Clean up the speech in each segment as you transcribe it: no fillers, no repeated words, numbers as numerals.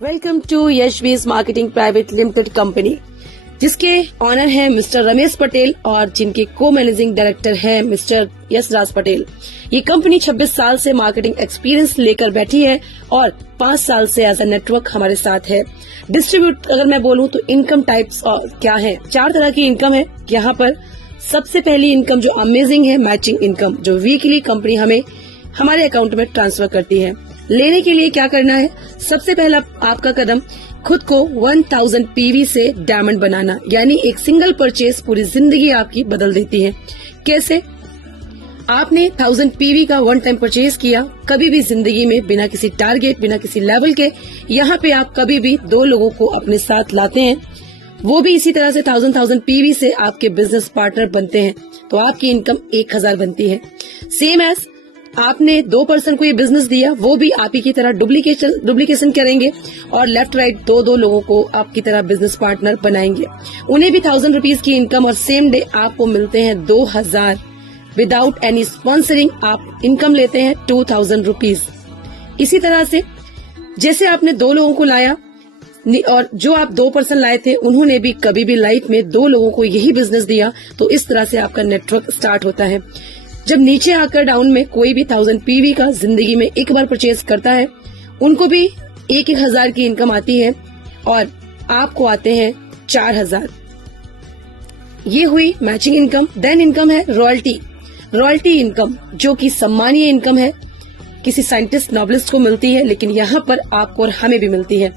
Welcome to Yashvi's marketing private limited company, जिसके owner हैं mister Ramesh Patel और जिनके को मैनेजिंग डायरेक्टर हैं मिस्टर यशराज पटेल। ये कंपनी 26 साल से मार्केटिंग एक्सपीरियंस लेकर बैठी है और 5 साल से एज अ नेटवर्क हमारे साथ है। डिस्ट्रीब्यूट अगर मैं बोलूं तो इनकम टाइप्स क्या है, 4 तरह की इनकम है यहाँ पर। सबसे पहली इनकम जो अमेजिंग है, मैचिंग इनकम, जो वीकली कंपनी हमें हमारे अकाउंट में ट्रांसफर करती है। लेने के लिए क्या करना है, सबसे पहला आपका कदम खुद को 1000 पीवी से डायमंड बनाना, यानी एक सिंगल परचेज पूरी जिंदगी आपकी बदल देती है। कैसे? आपने 1000 पीवी का वन टाइम परचेज किया, कभी भी जिंदगी में बिना किसी टारगेट, बिना किसी लेवल के, यहाँ पे आप कभी भी 2 लोगों को अपने साथ लाते हैं, वो भी इसी तरह से 1000 पीवी से आपके बिजनेस पार्टनर बनते हैं, तो आपकी इनकम 1000 बनती है। सेम एज आपने 2 पर्सन को ये बिजनेस दिया, वो भी आप ही की तरह डुप्लीकेशन करेंगे और लेफ्ट राइट 2 लोगों को आपकी तरह बिजनेस पार्टनर बनाएंगे। उन्हें भी 1000 रुपीज की इनकम और सेम डे आपको मिलते हैं 2000। विदाउट एनी स्पॉन्सरिंग आप इनकम लेते हैं 2000 रुपीज। इसी तरह से जैसे आपने 2 लोगों को लाया और जो आप 2 पर्सन लाए थे उन्होंने भी कभी भी लाइफ में 2 लोगों को यही बिजनेस दिया, तो इस तरह से आपका नेटवर्क स्टार्ट होता है। जब नीचे आकर डाउन में कोई भी 1000 पीवी का जिंदगी में एक बार परचेज करता है, उनको भी 1000 की इनकम आती है और आपको आते हैं 4000। ये हुई मैचिंग इनकम। देन इनकम है रॉयल्टी इनकम, जो कि सम्मानीय इनकम है, किसी साइंटिस्ट नॉवलिस्ट को मिलती है, लेकिन यहाँ पर आपको और हमें भी मिलती है।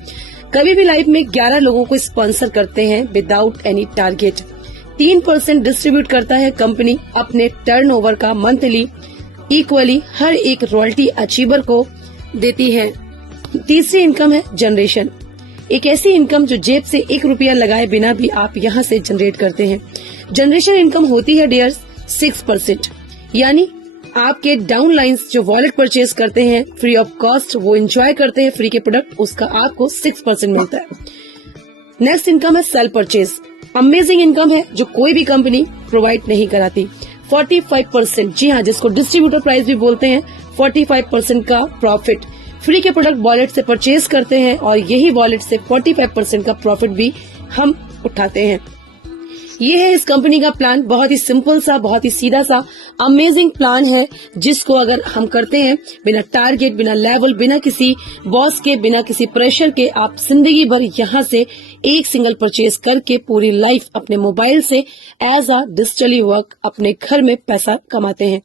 कभी भी लाइफ में 11 लोगों को स्पॉन्सर करते हैं विदाउट एनी टारगेट। 3% डिस्ट्रीब्यूट करता है कंपनी अपने टर्नओवर का मंथली, इक्वली हर एक रॉयल्टी अचीवर को देती है। तीसरी इनकम है जनरेशन, एक ऐसी इनकम जो जेब से 1 रुपया लगाए बिना भी आप यहाँ से जनरेट करते हैं। जनरेशन इनकम होती है डियर्स 6%, यानी आपके डाउन लाइन्स जो वॉलेट परचेज करते हैं फ्री ऑफ कॉस्ट, वो एंजॉय करते हैं फ्री के प्रोडक्ट, उसका आपको 6% मिलता है। नेक्स्ट इनकम है सेल परचेज, अमेजिंग इनकम है जो कोई भी कंपनी प्रोवाइड नहीं कराती। 45%, जी हाँ, जिसको डिस्ट्रीब्यूटर प्राइस भी बोलते हैं, 45% का प्रॉफिट फ्री के प्रोडक्ट वॉलेट से परचेज करते हैं और यही वॉलेट से 45% का प्रॉफिट भी हम उठाते हैं। ये है इस कंपनी का प्लान, बहुत ही सिंपल सा, बहुत ही सीधा सा अमेजिंग प्लान है, जिसको अगर हम करते हैं बिना टारगेट, बिना लेवल, बिना किसी बॉस के, बिना किसी प्रेशर के, आप जिंदगी भर यहाँ से एक सिंगल परचेज करके पूरी लाइफ अपने मोबाइल से एज अ डिजिटली वर्क अपने घर में पैसा कमाते हैं।